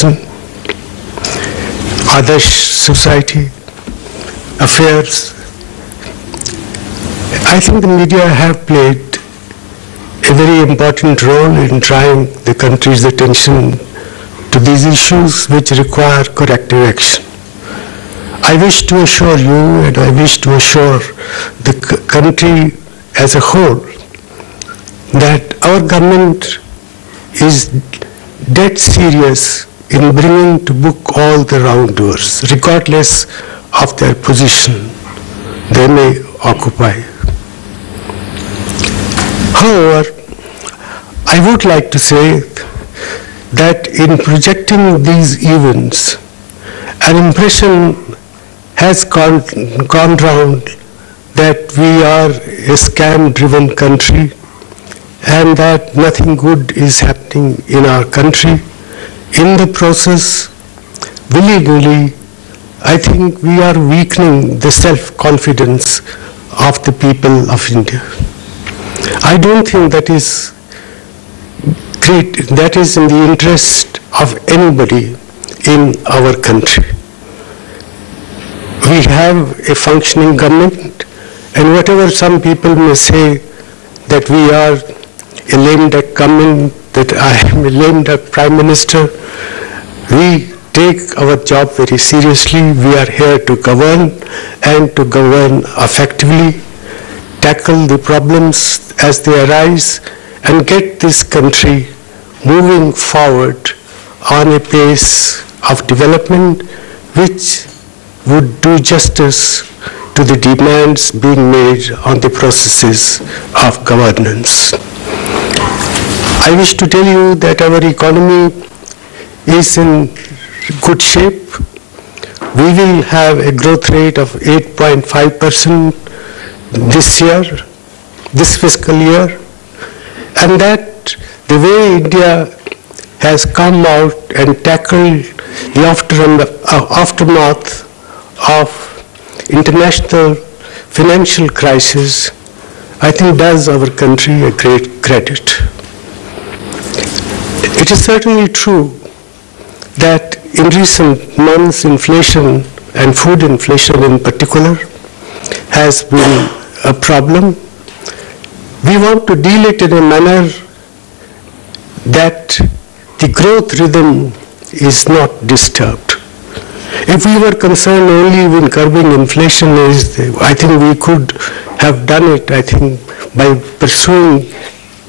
Foundation, Adarsh Society, Affairs. I think the media have played a very important role in drawing the country's attention to these issues which require corrective action. I wish to assure you, and I wish to assure the country as a whole, that our government is dead serious in bringing to book all the wrongdoers, regardless of their position they may occupy. However, I would like to say that in projecting these events, an impression has gone round that we are a scam-driven country and that nothing good is happening in our country. In the process, willy-nilly, I think we are weakening the self-confidence of the people of India. I don't think that is great, that is in the interest of anybody in our country. We have a functioning government, and whatever some people may say that we are a lame duck government, that I am a lame duck prime minister, we take our job very seriously. We are here to govern and to govern effectively, tackle the problems as they arise, and get this country moving forward on a pace of development which would do justice to the demands being made on the processes of governance. I wish to tell you that our economy is in good shape. We will have a growth rate of 8.5% this year, this fiscal year, and that the way India has come out and tackled the aftermath of international financial crisis, I think does our country a great credit. It is certainly true that in recent months, inflation and food inflation in particular has been a problem. We want to deal it in a manner that the growth rhythm is not disturbed. If we were concerned only with curbing inflation, I think we could have done it, I think, by pursuing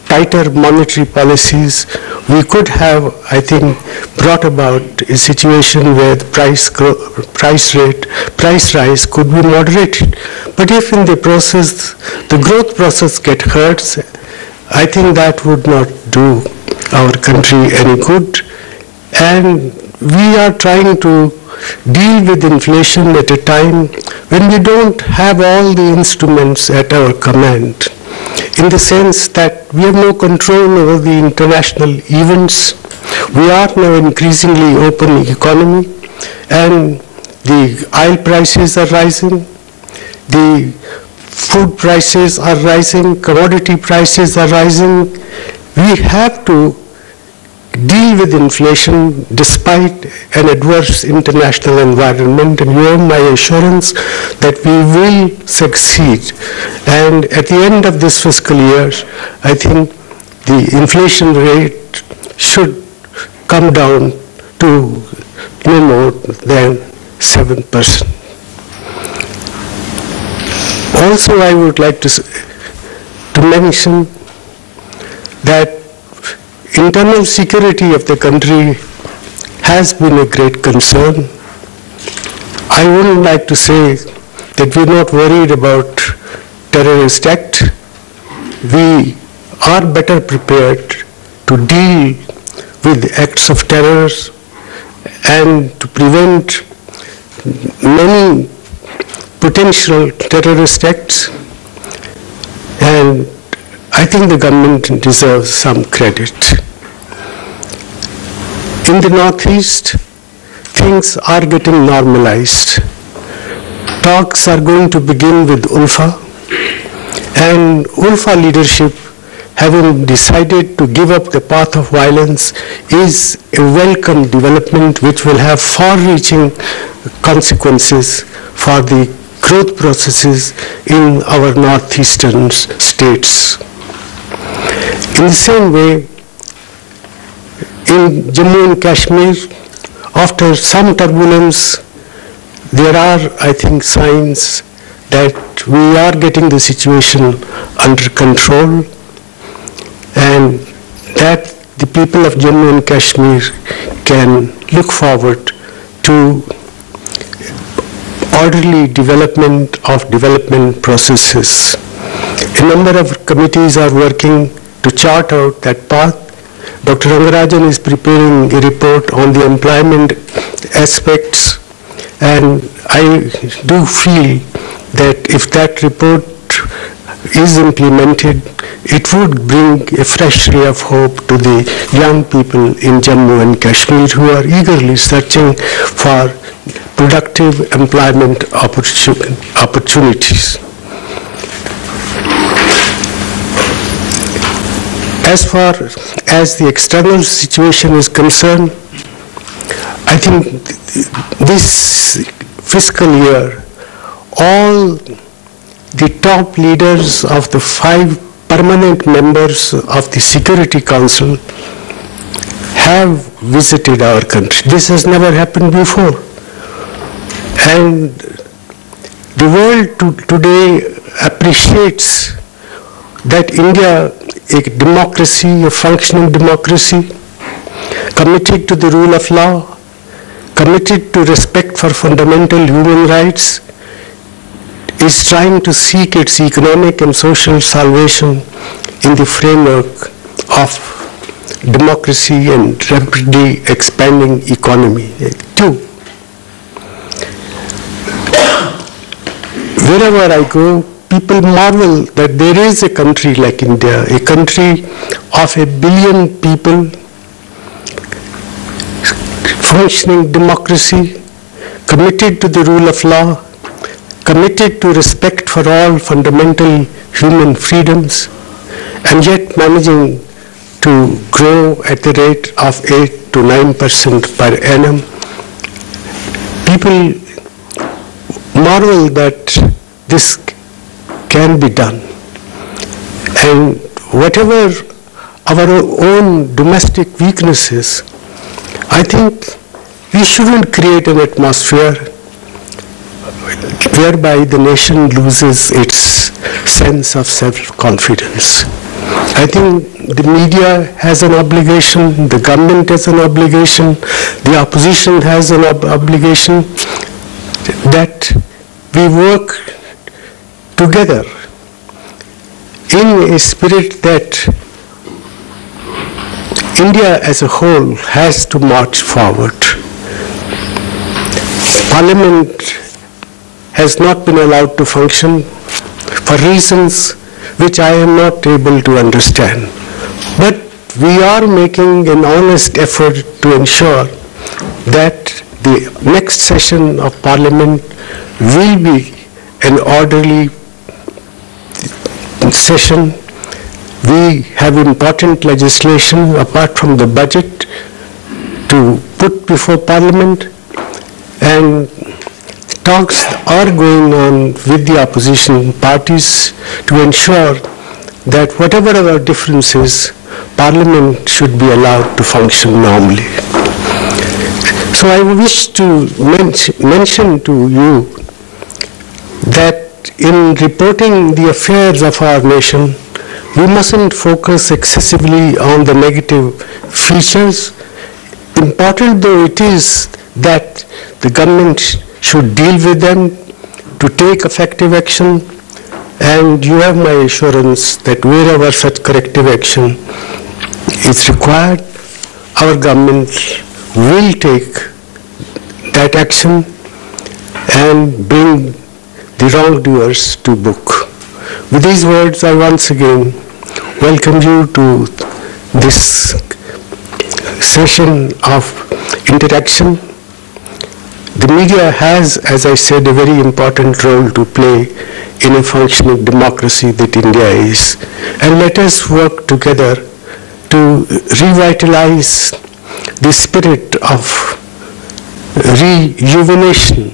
tighter monetary policies. We could have, I think, brought about a situation where the price rise could be moderated. But if in the process, the growth process gets hurt, I think that would not do our country any good. And we are trying to deal with inflation at a time when we don't have all the instruments at our command, in the sense that we have no control over the international events. We are now an increasingly open economy, and the oil prices are rising, the food prices are rising, commodity prices are rising. We have to deal with inflation despite an adverse international environment, and you have my assurance that we will succeed. And at the end of this fiscal year, I think the inflation rate should come down to no more than 7%. Also, I would like to mention that internal security of the country has been a great concern. I wouldn't like to say that we're not worried about terrorist act. We are better prepared to deal with acts of terror and to prevent many potential terrorist acts, and I think the government deserves some credit. In the Northeast, things are getting normalized. Talks are going to begin with ULFA, and ULFA leadership having decided to give up the path of violence is a welcome development which will have far-reaching consequences for the growth processes in our northeastern states. In the same way, in Jammu and Kashmir, after some turbulence, there are, I think, signs that we are getting the situation under control, and that the people of Jammu and Kashmir can look forward to orderly development of development processes. A number of committees are working to chart out that path. Dr. Rangarajan is preparing a report on the employment aspects, and I do feel that if that report is implemented, it would bring a fresh ray of hope to the young people in Jammu and Kashmir who are eagerly searching for productive employment opportunities. As far as the external situation is concerned, I think this fiscal year, all the top leaders of the 5 permanent members of the Security Council have visited our country. This has never happened before. And the world today appreciates that India, a democracy, a functioning democracy, committed to the rule of law, committed to respect for fundamental human rights, is trying to seek its economic and social salvation in the framework of democracy and rapidly expanding economy. Two, wherever I go, people marvel that there is a country like India, a country of 1 billion people, functioning democracy, committed to the rule of law, committed to respect for all fundamental human freedoms, and yet managing to grow at the rate of 8 to 9% per annum. People marvel that this can be done. And whatever our own domestic weaknesses, I think we shouldn't create an atmosphere whereby the nation loses its sense of self-confidence. I think the media has an obligation, the government has an obligation, the opposition has an obligation that we work together in a spirit that India as a whole has to march forward. Parliament has not been allowed to function for reasons which I am not able to understand. But we are making an honest effort to ensure that the next session of Parliament will be an orderly session. We have important legislation apart from the budget to put before Parliament, and talks are going on with the opposition parties to ensure that whatever our differences, Parliament should be allowed to function normally. So I wish to mention to you that in reporting the affairs of our nation, we mustn't focus excessively on the negative features. Important though it is that the government should deal with them, to take effective action, and you have my assurance that wherever such corrective action is required, our government will take that action and bring the wrongdoers to book. With these words, I once again welcome you to this session of interaction. The media has, as I said, a very important role to play in a functioning democracy that India is. And let us work together to revitalize the spirit of rejuvenation,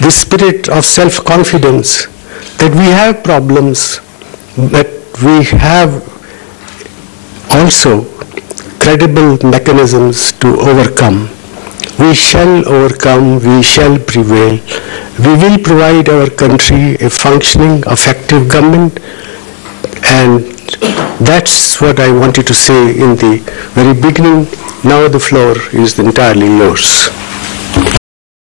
the spirit of self-confidence, that we have problems, but we have also credible mechanisms to overcome. We shall overcome, we shall prevail. We will provide our country a functioning, effective government, and that's what I wanted to say in the very beginning. Now the floor is entirely yours.